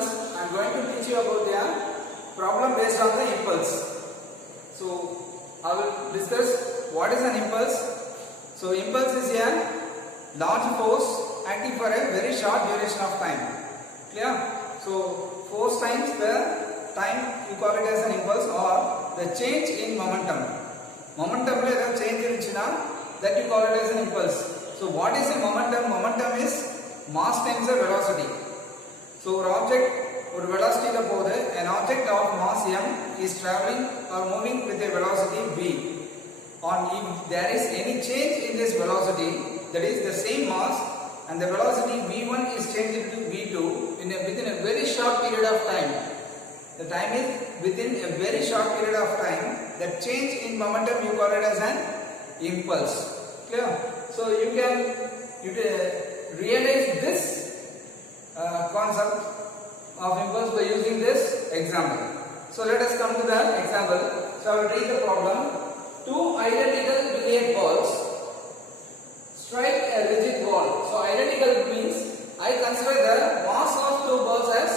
students, I am going to teach you about the problem based on the impulse. So I will discuss what is an impulse. So impulse is a large force acting for a very short duration of time. Clear? So force times the time, you call it as an impulse, or the change in momentum. Momentum le the change irunchina, that you call it as an impulse. So what is a momentum? Momentum is mass times the velocity. So ஒரு object ஒரு velocity ல போகுது, an object of mass m is traveling or moving with a velocity v. On if there is any change in this velocity, that is the same mass, and the velocity v1 is changed to v2 within a very short period of time. The time is within a very short period of time. That change in momentum you call it as an impulse. Clear? So you can realize this concept of impulse by using this example. So let us come to the example. So I will read the problem. Two identical billiard balls strike a rigid ball. So identical means I consider the mass of two balls as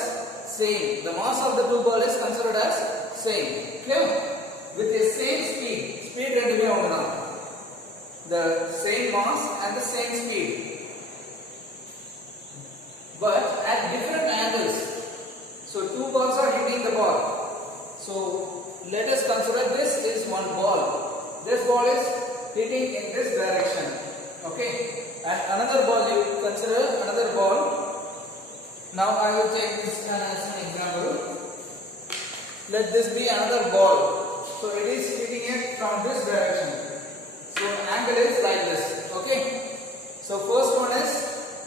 same. The mass of the two balls is considered as same. Clear? With the same speed. Speed rendume ondha. The same mass and the same speed. But at different angles. So two balls are hitting the ball. So let us consider this is one ball. This ball is hitting in this direction. Okay. And another ball, you consider another ball. Now I will take this as an example. Let this be another ball. So it is hitting it from this direction. So angle is like this. Okay. So first one is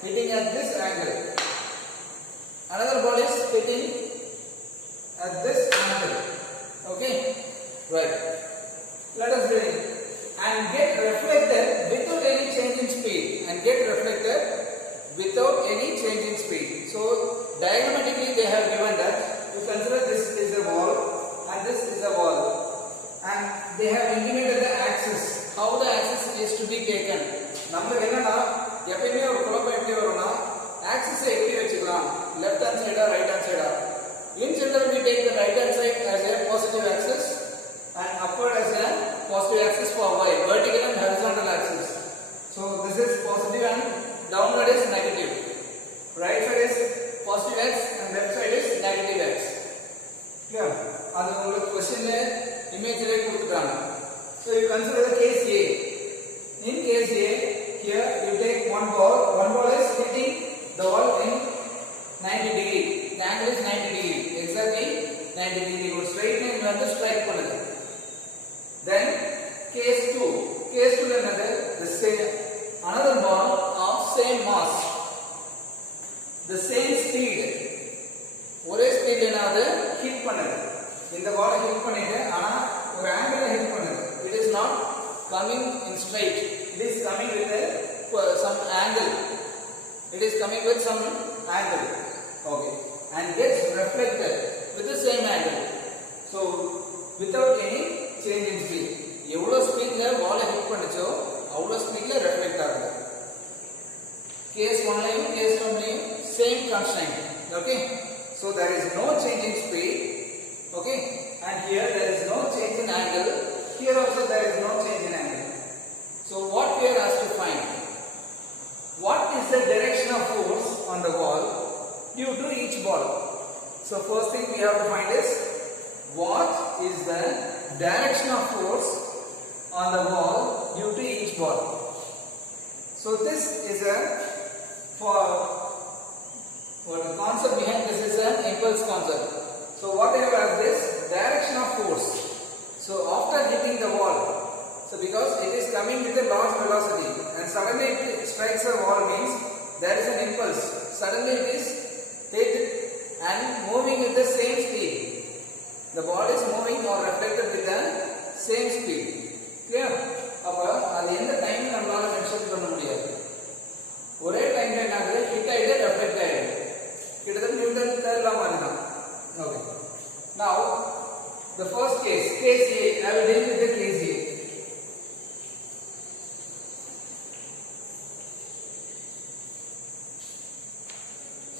hitting at this angle. Another ball is hitting at this angle. Okay. Right. Let us do it. And get reflected without any change in speed. And get reflected without any change in speed. So diagrammatically they have given that you consider this is a wall and this is a wall, and they have intimated the axis, how the axis is to be taken. நம்ம என்னன்னா எப்பவுமே ஒரு குழப்பம் எப்படி வரும்னா axis எப்படி வெச்சுக்கலாம், left hand side or right hand side. In general we take the right hand side as a positive axis and upward as a positive axis for y, vertical and horizontal axis. So this is positive and downward is negative. Right side is positive x and left side is negative x. Clear? அது உங்களுக்கு question இமேஜ்ல கொடுத்துட்டாங்க. So you consider the case A. In case A, here you take one ball is hitting the ball in 90 degree. The angle is 90 degree. Exactly 90 degree. ஒரு straight line வந்து strike பண்ணுது. Then case 2. Case 2 என்னது? The same another ball of same mass. The same speed. ஒரே speed என்னது hit பண்ணுது. இந்த பால் hit பண்ணிட்டு ஆனா ஒரு ஆங்கிள் ஹிட் பண்ணுது. It is not coming in straight. It is coming with some angle. It is coming with some angle. Okay. And gets reflected with the same angle. So without any change in speed. எவ்வளவு ஸ்பீட்ல பால் hit பண்ணுச்சோ அவ்வளவு ஸ்பீட்ல reflect ஆகுது. Case 1 லையும் case 2 லையும் same constraint. Okay. So there is no change in speed. Okay. And here there is no change in angle. Here also there is no change in angle. So what we are asked to find? What is the direction of force on the wall due to each ball? So first thing we have to find is what is the direction of force on the wall due to each ball. So this is a what the concept behind this is an impulse concept. So what they have asked is direction of force. So after hitting the wall, so because it is coming with a large velocity and suddenly it strikes a wall means there is an impulse. Suddenly it is hit and moving with the same speed. The ball is moving or reflected with the same speed. Clear? அப்ப அது எந்த time நம்மளால mention பண்ண முடியாது. ஒரே டைம்ல என்ன ஆகுது, ஹிட் ஆயிடு ரிஃப்ளெக்ட் ஆயிடு. கிட்டத்தட்ட நியூட்டன் தேர்லா மாதிரி தான். Okay. Now the first case A, I will deal with the case A.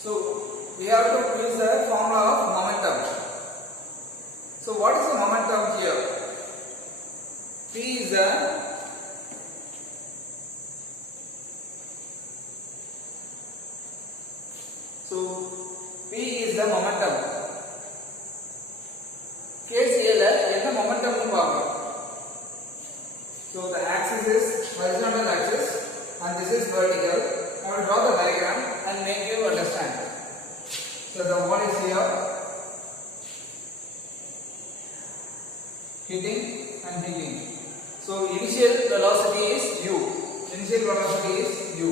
So we have to use the the momentum. Case A la என்ன momentum னு பார்க்கணும். So the axis is horizontal axis and this is vertical. I will draw the diagram and make you understand. So the ball is here, hitting and hitting. So initial velocity is u. Initial velocity is u.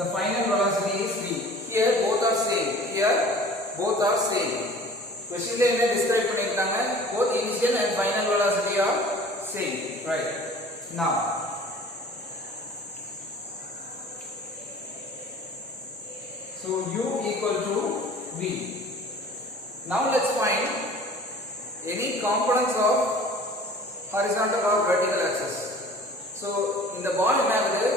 The final velocity is v. Here both are same. Here both are same. Question la enna describe பண்ணிருக்காங்க, both initial and final velocity are same, right? Now so u equal to v. Now let's find any components of horizontal or vertical axis. So in the ball என்ன ஆகுது,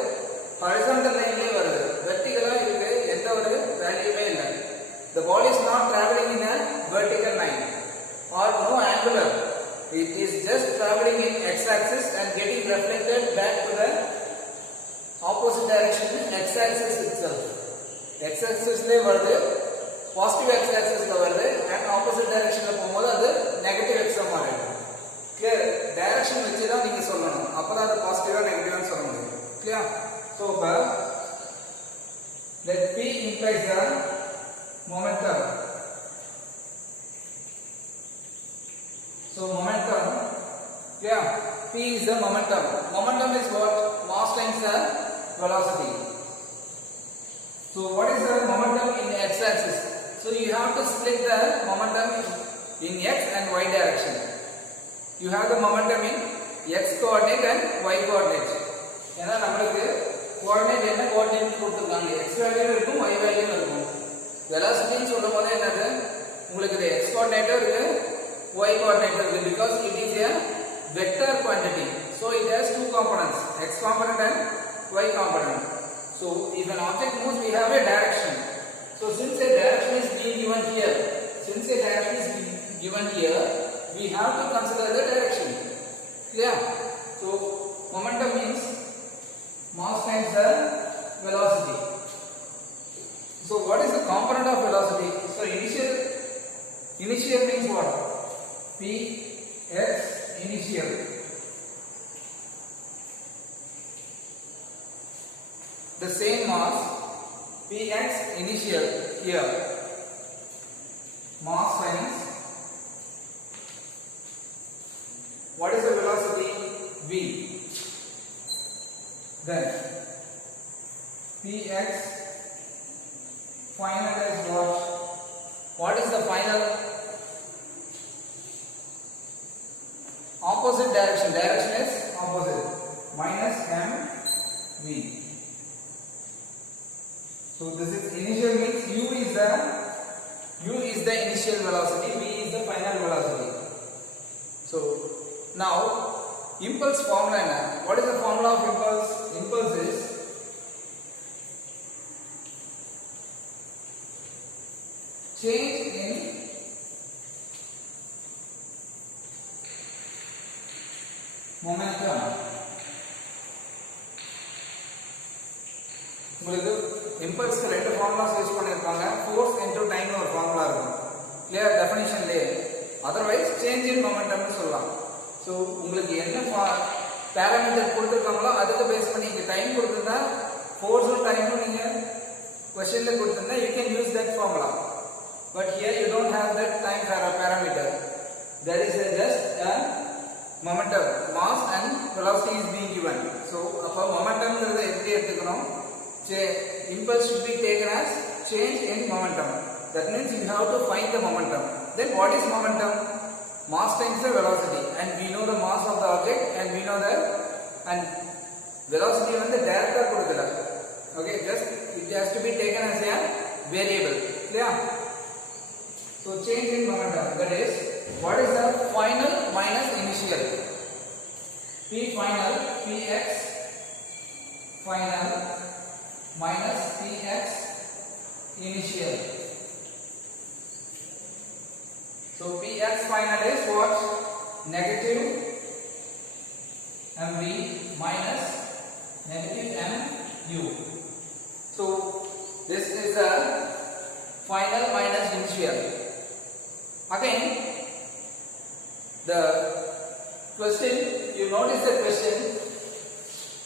horizontal line லே வருது, vertical ஆ இருக்கு, எந்த ஒரு வேல்யூவே இல்ல. The ball is not traveling in a vertical line or no angular. It is just traveling in x axis and getting reflected back to the opposite direction in x axis itself. X axis லே வருது, positive x axis ல வருது, and opposite direction ல போகும்போது அது negative x ஆ மாறிடும். Clear? Direction வச்சு தான் நீங்க சொல்லணும், அப்பதான் அது பாசிட்டிவா நெகட்டிவா சொல்ல முடியும். Clear? So let P implies the momentum. So momentum, yeah, P is the momentum. Momentum is what? Mass times the velocity. So what is the momentum in x axis? So you have to split the momentum in x and y direction. You have the momentum in x coordinate and y coordinate. ஏன்னா நமக்கு coordinate என்ன coordinate கொடுத்திருக்காங்க, x value இருக்கும் y value இருக்கும். velocity ன்னு சொல்லும்போது என்னது, உங்களுக்கு இது x coordinate இருக்கு y coordinate இருக்கு, because it is a vector quantity. So it has two components, x component and y component. So if an object moves, we have a direction. So since a direction is being given here, we have to consider the direction. Clear? So momentum means mass times the velocity. So what is the component of velocity? So initial means what? P x initial. The same mass Px initial here, mass times what is the velocity? V. Then Px final is what? What is the final? Opposite direction. Direction is opposite. Minus mv. So this is initial means u is the initial velocity, v is the final velocity. So now impulse formula enna? What is the formula of impulse? Impulse is change in momentum. உங்களுக்கு இம்பல்ஸ்க்கு ரெண்டு formulas use பண்ணிருப்பாங்க, force into time ஒரு formula இருக்கும். Clear டெஃபினிஷன்லயே. Otherwise change in மொமெண்டம்னு சொல்லலாம். So உங்களுக்கு என்ன parameter கொடுத்துருக்காங்களோ அதுக்கு பேஸ் பண்ணி இங்கே டைம் கொடுத்துருந்தா ஃபோர்ஸும் டைமும் நீங்கள் கொஸ்டின்ல கொடுத்துருந்தா you can use that formula. But here you don't have that time parameter. There is just a momentum, mass and velocity is being given. So அப்போ மொமெண்டம்ங்கிறத எப்படி எடுத்துக்கணும்? Impulse should be taken as change in momentum. That means you have to find the momentum. Then what is momentum? Mass times the velocity, and we know the mass of the object, and we know the and velocity வந்து டைரக்டா கொடுக்கல. Okay, just it has to be taken as a variable. Clear? So change in momentum, that is what is the final minus initial? P final, Px final minus Px initial. So Px final is what? Negative mv minus negative mu. So this is the final minus initial. Again, the question, you notice the question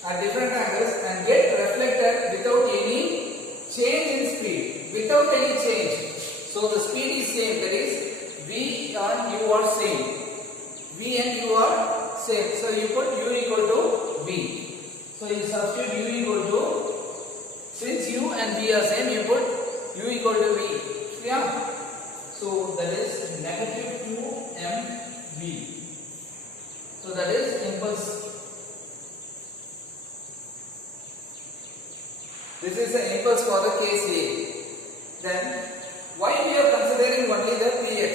at different angles and get reflected without any change in speed, without any change. So the speed is same, that is V and U are same. V and U are same. So you put U equal to V. So you substitute U equal to, since U and V are same, you put U equal to V. Yeah. So that is negative 2mV. So that is impulse. This is the impulse for the case A. Then why we are considering only the Px?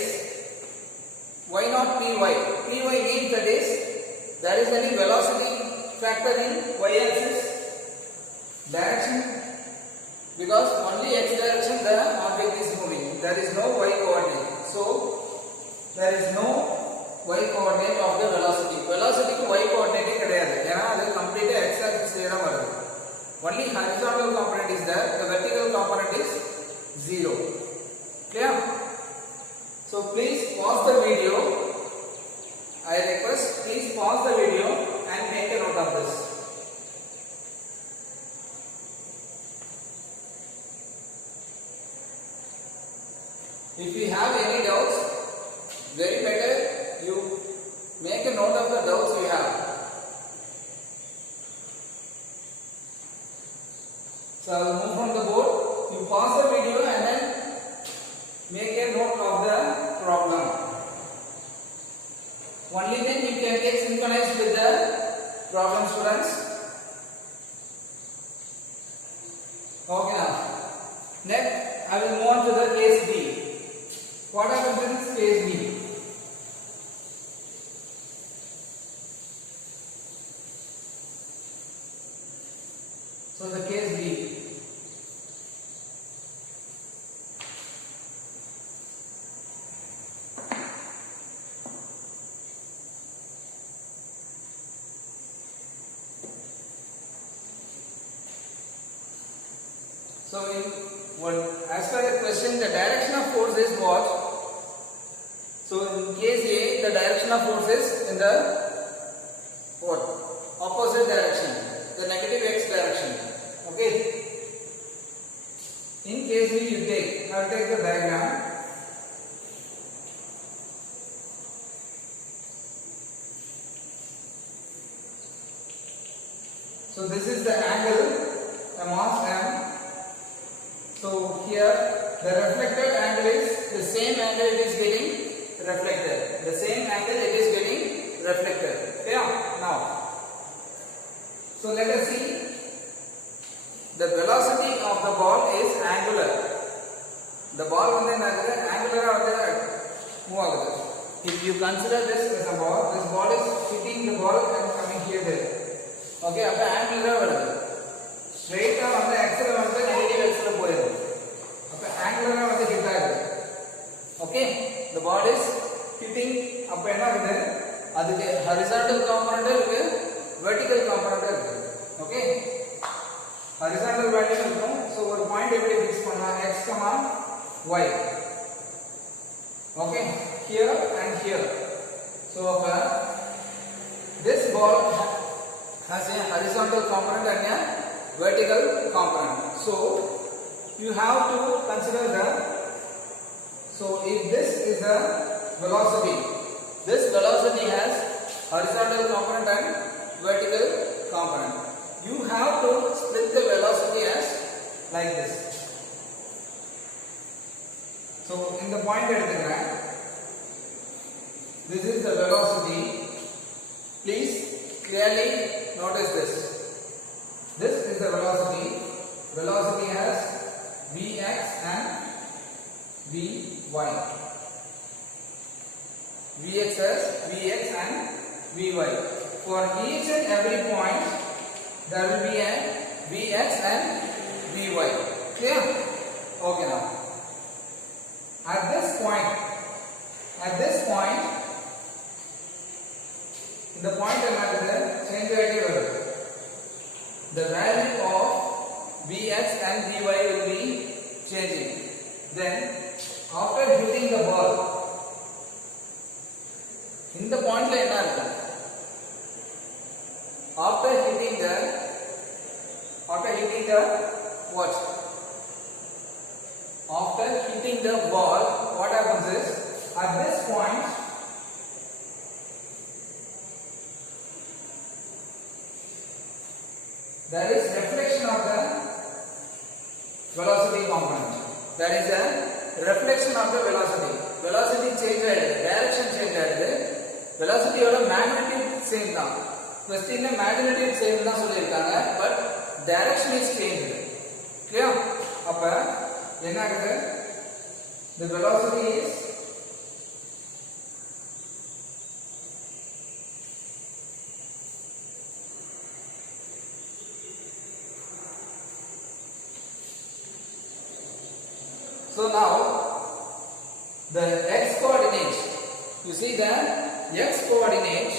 Why not Py? Py means that is there is any velocity factor in y-axis direction, because only x direction the object is moving. There is no y coordinate. So there is no y coordinate of the velocity. Velocity ku y coordinate கிடையாது. ஏனா அது complete x axis ல தான் வருது. Only horizontal component is there. The vertical component is 0. Clear? So please pause the video. I request please pause the video and make a note of this. If you have any doubts, very better you make a note of the doubts you have. So I will move from the board. You pause the video and then make a note of the problem. Only then you can get synchronized with the problem, students. Okay now. Next, I will move on to the case B. What happens in case B? So the case B. So as per the question, the direction of force is what? So in case A, the direction of force is in the what? Opposite direction, the negative x direction. Okay. In case B, you take, I will take the diagram. So this is the angle, a mass m. So here the reflected angle is the same angle it is getting reflected. The same angle it is getting reflected. Yeah. Now, so let us see. The velocity of the ball is angular. The ball வந்து angular move ஆகுது. If you consider this as a ball, this ball is hitting the ball and coming here there. Okay, அப்ப angular வருது. Straight வந்து x ல வந்து negative x ல போயிடுது. அப்ப angular வந்து hit ஆகுது. Okay, the ball is hitting. அப்ப என்ன ஆகுது? அதுக்கு horizontal component இருக்கு, vertical component இருக்கு. Okay, horizontal value இருக்கும். So ஒரு பாயிண்ட் எப்படி ஃபிக்ஸ் பண்ணலாம்? x, y. Okay, here and here. So this ball has a horizontal component and a vertical component. So you have to consider so if this is the velocity, this velocity has horizontal component and vertical component. You have to split the velocity as like this. So in the point எடுத்துக்கிறேன். This is the velocity. Please clearly notice this. This is the velocity. Velocity has Vx and Vy. Vx has Vx and Vy. For each and every point, there will be a Vx and Vy. Clear? Okay now. At this point, the point change the value of Vx and Vy will be changing. Then after hitting the ball, இந்த பாயிண்ட்ல என்ன இருக்கு? After hitting the what? After hitting the ball, what happens is at this point there is reflection of the velocity component. There is a reflection of the velocity. Velocity change ஆயிடுது, direction change ஆயிடுது. Velocity ஓட magnitude same தான். Questionல magnitude same தான் சொல்லிருக்காங்க, but direction is changed. Clear? அப்ப என்ன ஆகுது? The velocity is so now the x coordinate, you see the x coordinate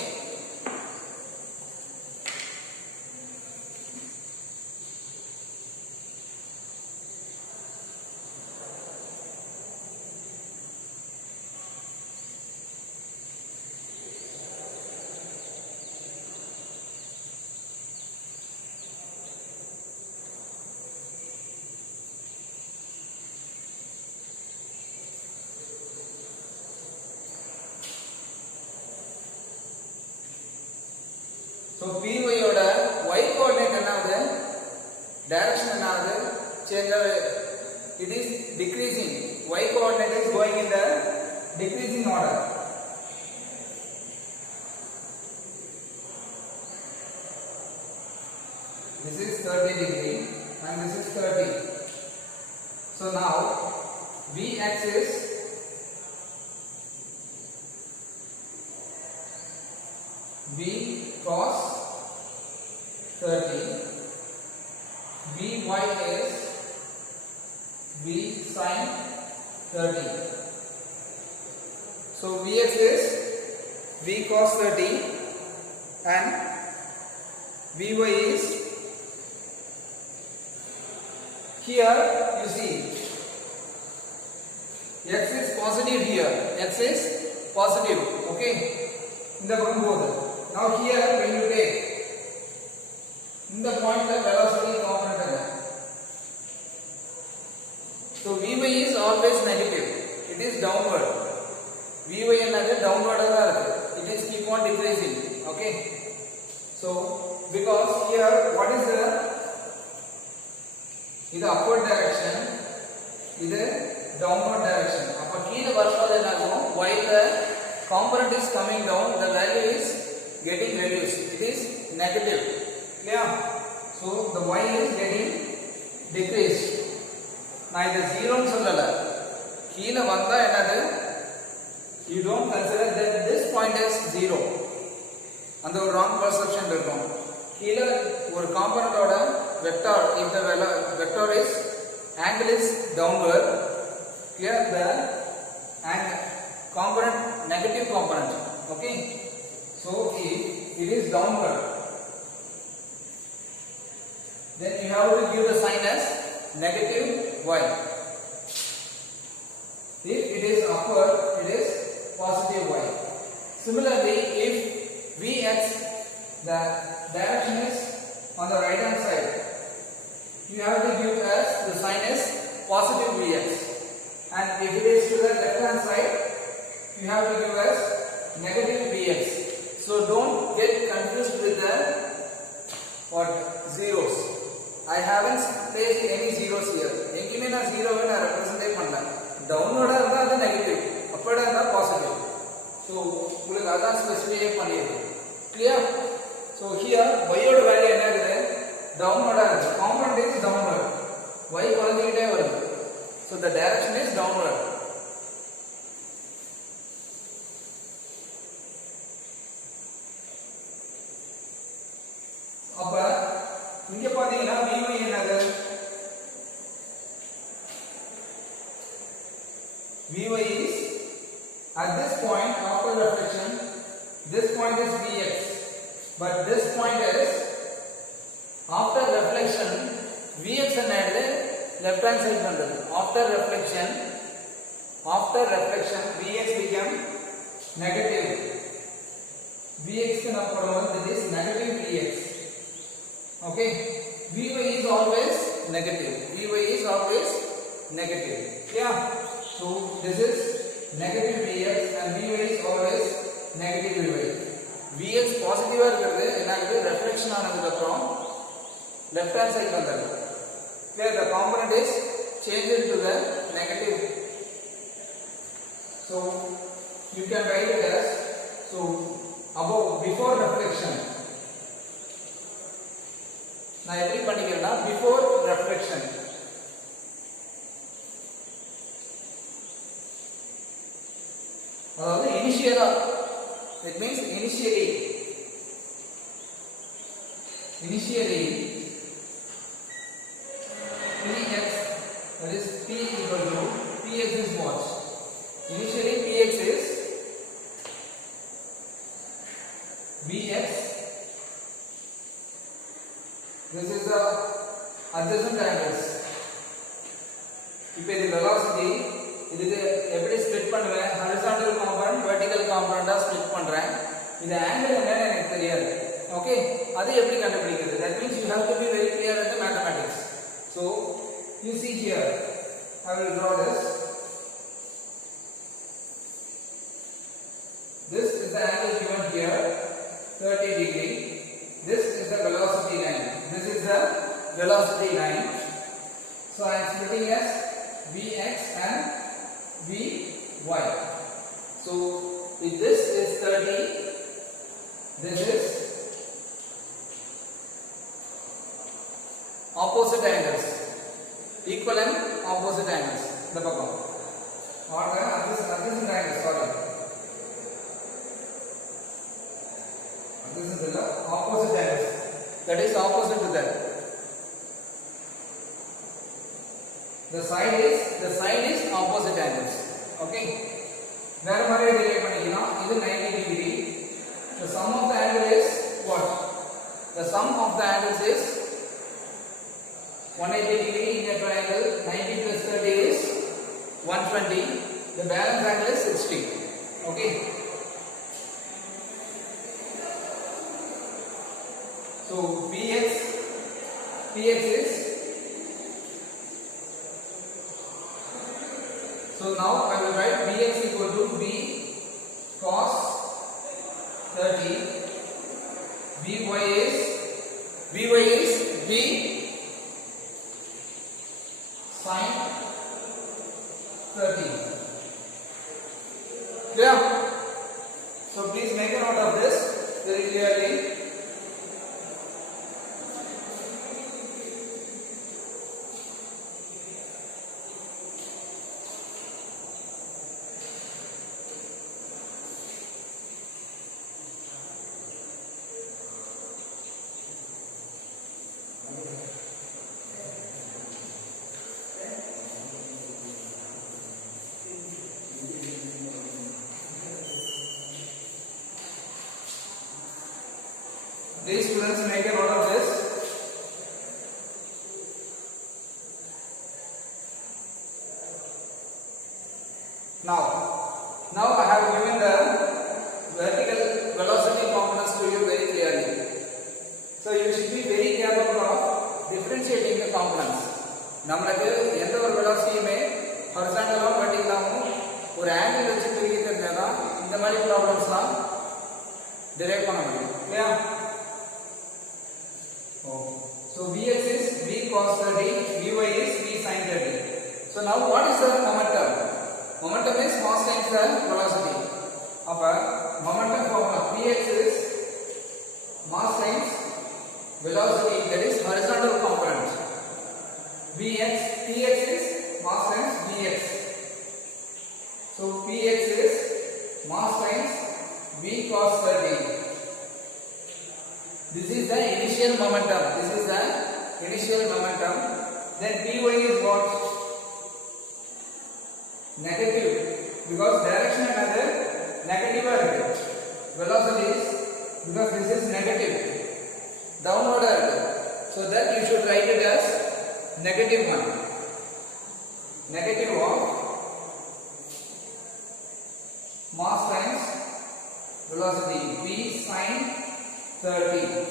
so py ஓட y coordinate என்ன ஆகுது? Direction என்ன ஆகுது? Change it is decreasing. Y coordinate is going in the decreasing order. This is 30 degree and this is 30. So now Vx is V cos 30, Vy is V sin 30. So Vx is V cos 30 and Vy is, here you see x is positive here, x is positive, okay, in the one both. Now here when you take in the point the velocity component, so Vy is always negative, it is downward. Vy another downward, it is keep on decreasing, okay. So because here what is the, இது upward direction, இது downward direction. அப்ப கீழ வரும்போது என்ன ஆகும்? While the component is coming down, the value is getting reduced. It is negative. Clear? So the y is getting decreased. நான் இத 0 ன்னு சொல்லல. கீழ வந்தா என்னது? You don't consider that this point as 0. அந்த ஒரு wrong perception இருக்கும். கீழ ஒரு component ஓட vector, if the vector is angle is downward, clear, the angle component negative component, okay. So if it is downward, then you have to give the sign as negative y. If it is upward, it is positive y. Similarly, if Vx, the direction is on the right hand side, you have to give as the sign as positive Vx. And if it is to the left hand side, you have to give as negative Vx. So don't get confused with the what zeros. I haven't placed any zeros here. எங்கேயுமே நான் ஜீரோவை நான் represent பண்ணல. டவுனோட இருந்தா அது negative, அப்போட இருந்தா positive. So உங்களுக்கு அதான் ஸ்பெசிஃபை பண்ணிடுது. கிளியர்? ஸோ ஹியர் ஒய்யோட வேல்யூ என்ன இருக்குது? டவுனோட இருக்கு. Component is downward. ஒய் குறைஞ்சிக்கிட்டே வருது. So the direction is downward. அப்ப இங்க பாத்தீங்கன்னா Vy என்னது? Vy is at this point after reflection, this point is Vx, but this point is after reflection. Vx என்னது? left hand side பண்றது. After reflection Vx become negative. Vx can upward that is negative Vx. Okay, Vy is always negative. Vy is always negative. Yeah. So this is negative Vx and Vy is always negative Vy. Vx positive இருக்கிறது என்னாகுது reflection ஆனதுக்கு அப்புறம் left hand side வந்துருது. Where the component is changed to the negative. So you can write it as so above before reflection. நான் எப்படி பண்ணிக்கிறேன்னா before reflection. அதாவது இனிஷியலா it means initially px that is p equal to px is what initially px is vx. This is the adjacent angles. இப்போ இது velocity இது எப்படி split பண்ணுவேன் horizontal component vertical component split பண்றேன். இது angle என்னன்னு எனக்கு தெரியாது. ஓகே, அது எப்படி கண்டுபிடிக்கிறது? That means you have to be very clear in the mathematics. So you see here I will draw this. This is the angle given here 30 degree. This is the velocity line. This is the velocity line. So I am splitting as Vx and Vy. So if this is 30, this is opposite angles, equal and opposite angles. The bakam or the adjacent angles. Sorry, this is the opposite angles. That is opposite to that. The side is opposite angles. Okay. வேற மாதிரி drive பண்ணிக்கலாம். இது 90 degree. The sum of the angle is what? The sum of the angles is 180 degree in a triangle. 90 plus 30 is 120. The balance angle is 60. Okay. So px is. So now I will write Vx equal to V cos 30. Vy is V sin 30. Clear? So please make a note of this very clearly. These students make a note of this. Now I have given the vertical velocity components to you very clearly. So you should be very capable of differentiating the components. நம்மளுக்கு எந்த ஒரு velocityயுமே ஹரிசாண்டலா வெர்டிகலாவும் ஒரு angle வச்சு பிரிக்க தெரிஞ்சா இந்த மாதிரி ப்ராப்ளம்ஸ்லாம் drive பண்ண முடியும். இல்லையா? So Vx is V cos 30, Vy is V sin 30. So now what is the momentum? Momentum is mass times the velocity. Appa momentum formula Px is mass times velocity, that is horizontal component. Px is mass times Vx. So Px is mass times V cos 30. This is the initial momentum. Then Py is what? Negative, because direction another negative velocities, because this is negative downward. So that you should write it as negative of mass times velocity v sine 30.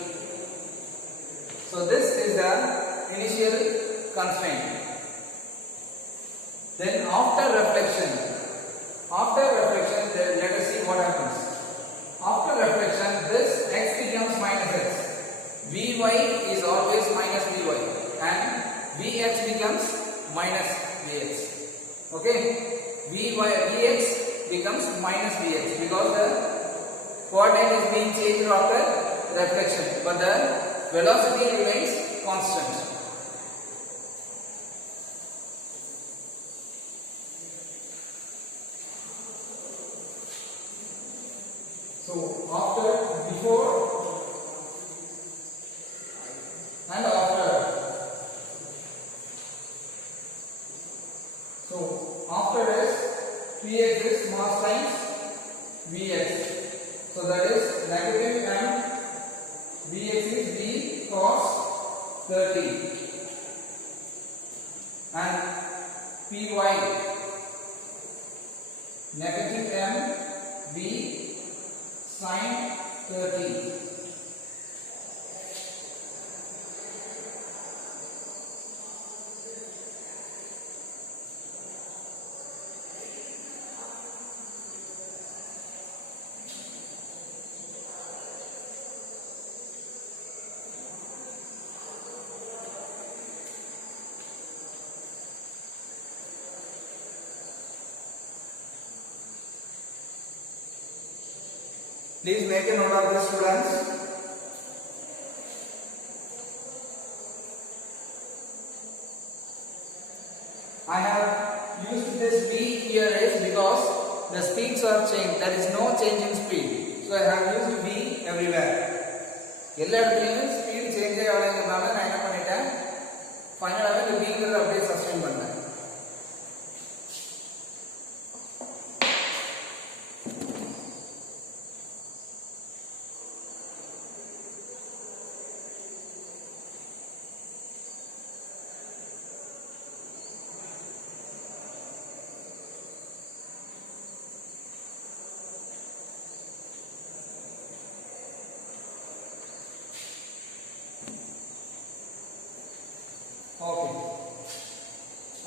So this is the initial constraint. Then after reflection, then let us see what happens. After reflection, this x becomes minus x. Vy is always minus Vy and Vx becomes minus Vx. Okay, Vx becomes minus Vx because the coordinate is being changed after reflection, but the velocity remains constant. So before and after. So after is Px is mass times Vx. So that is negative m. Vx is v cos 30 and Py negative m v sin 30. Please make a note of this, students. I have used this v here is because the speeds are changed. There is no change in speed. So I have used v everywhere. எல்லா இடத்துலயும் speed change ஆகலைங்கிறதுனால நான் என்ன பண்ணிட்டேன், ஃபைனலாக இந்த vங்கிறத அப்படியே sustain பண்ணேன்.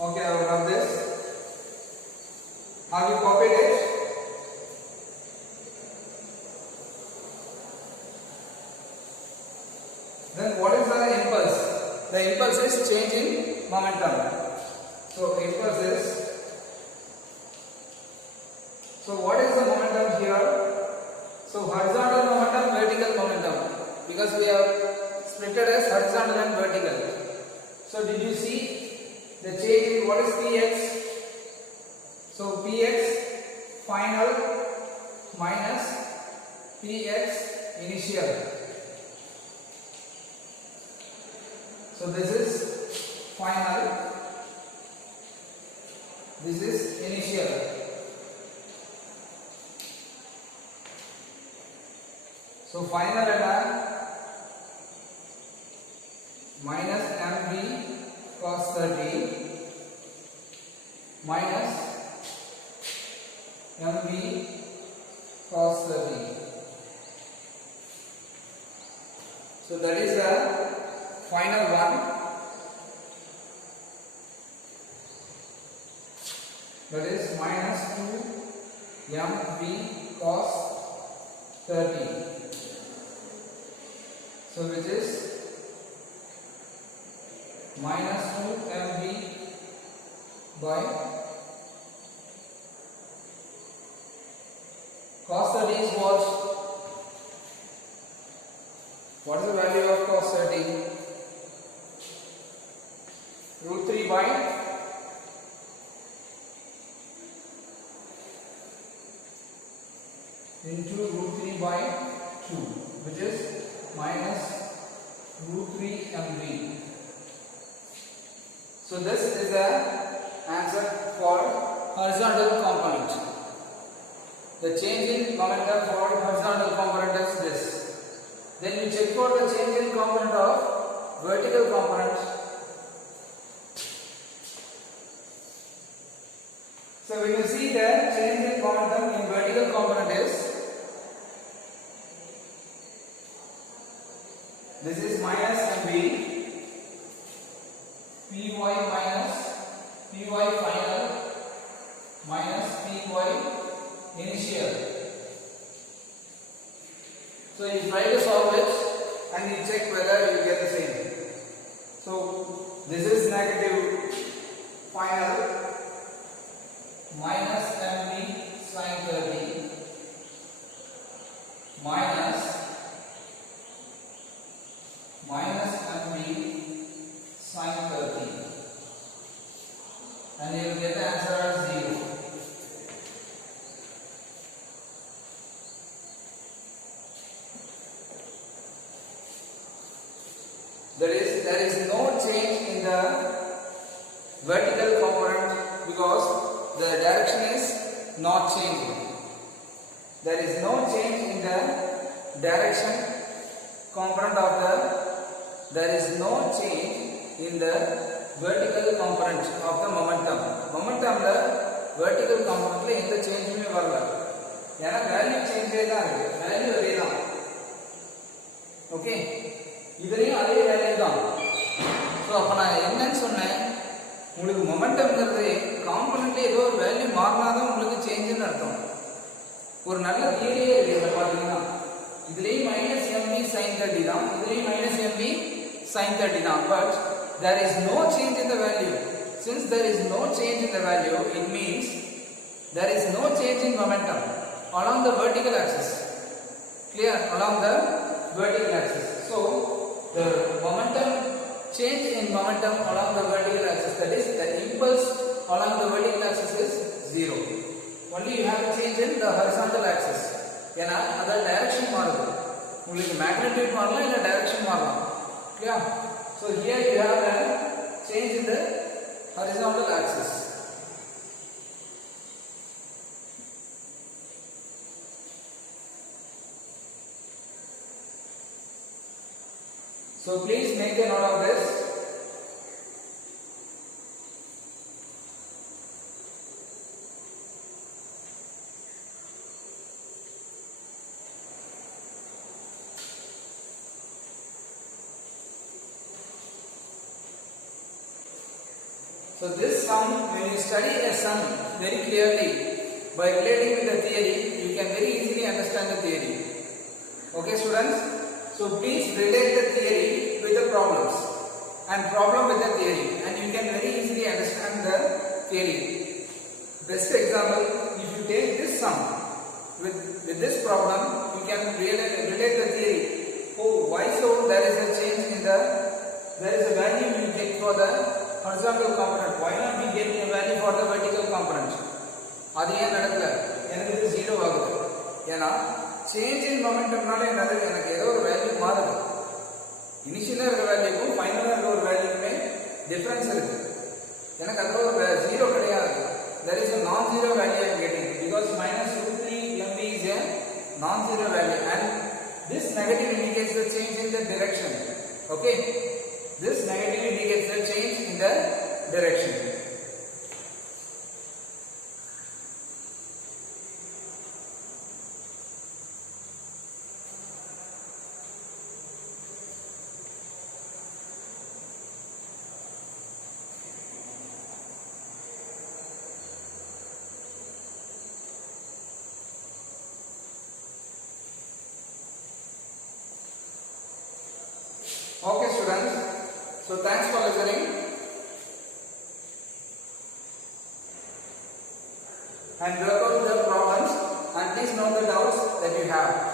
Okay, I will run this. Have you copied it? Then what is the impulse? The impulse is change in momentum. So impulse is, so what is the momentum here? So horizontal momentum, vertical momentum, because we have split it as horizontal and vertical. So did you see the change in what is Px? So Px final minus Px initial. So this is final, this is initial. So final minus mv cos 30 minus mv cos 30. So that is the final one. That is minus 2 mv cos 30. So which is minus 2 mv by cos 30 is what? What is the value of cos 30? Root 3 by into root 3 by 2, which is minus root 3 mv. So this is the answer for horizontal component. The change in momentum for horizontal component is this. Then we check for the change in component of vertical component. So when you see the change in momentum in vertical component is this is minus mv, py minus py final minus py initial. So you try to solve it and you check whether you get the same. So this is negative final minus mv sin 30 minus mv sin 30, and you will get the answer as 0. There is no change in the vertical component because the direction is not changing. There is no change in the direction component of the, there is no change in the vertical component of the momentum. Momentum la vertical component la endha change me varala. Yana value change da irukku. Value adhe da. Okay. இதுலயும் அதே value தான். So அப்ப நான் என்னன்னு சொன்னேன், உங்களுக்கு மொமெண்டம்ங்கிறது காம்போனன்ட்ல ஏதோ ஒரு வேல்யூ மாறினாதான் உங்களுக்கு சேஞ்ச்னு அர்த்தம். ஒரு நல்ல தியரியே இருக்கு பாத்தீங்கன்னா, இதுலயும் -mv sin 30 தான், இதுலயும் -mv sin 30 தான். But there is no change in the value. Since there is no change in the value, it means there is no change in momentum along the vertical axis. Clear? Along the vertical axis. So the momentum change in momentum along the vertical axis, that is the impulse along the vertical axis, is 0. Only you have to change in the horizontal axis. ஏனா அத direction மாறுது. உங்களுக்கு magnitude மாறலாம் இல்ல direction மாறலாம். Clear? So here you have a change in the horizontal axis. So please make a note of this. So this sum, when you study a sum very clearly by relating with the theory, you can very easily understand the theory. Okay students? So please relate the theory with the problems and problem with the theory, and you can very easily understand the theory. Best example, if you take this sum with this problem, you can relate the theory. Oh, why so? There is a change in the, there is a value you get for the horizontal component. Why not we get a value for the vertical component? அது ஏன் நடக்கல? எனக்கு இது 0 ஆகுது. ஏனா change in momentumனால என்னது, எனக்கு ஏதோ ஒரு வேல்யூ மாறுது. இனிஷியலா இருக்க வேல்யூக்கும் ஃபைனலா இருக்க ஒரு வேல்யூக்குமே டிஃபரன்ஸ் இருக்கு. எனக்கு அது ஒரு 0 கிடையாது. There is a non-zero value I am getting because -√3 mv is a non-zero value, and this negative indicates the change in the direction. Okay, this negative indicates the change in the direction. Okay students, so thanks for listening, and work out the problems and please note the doubts that you have.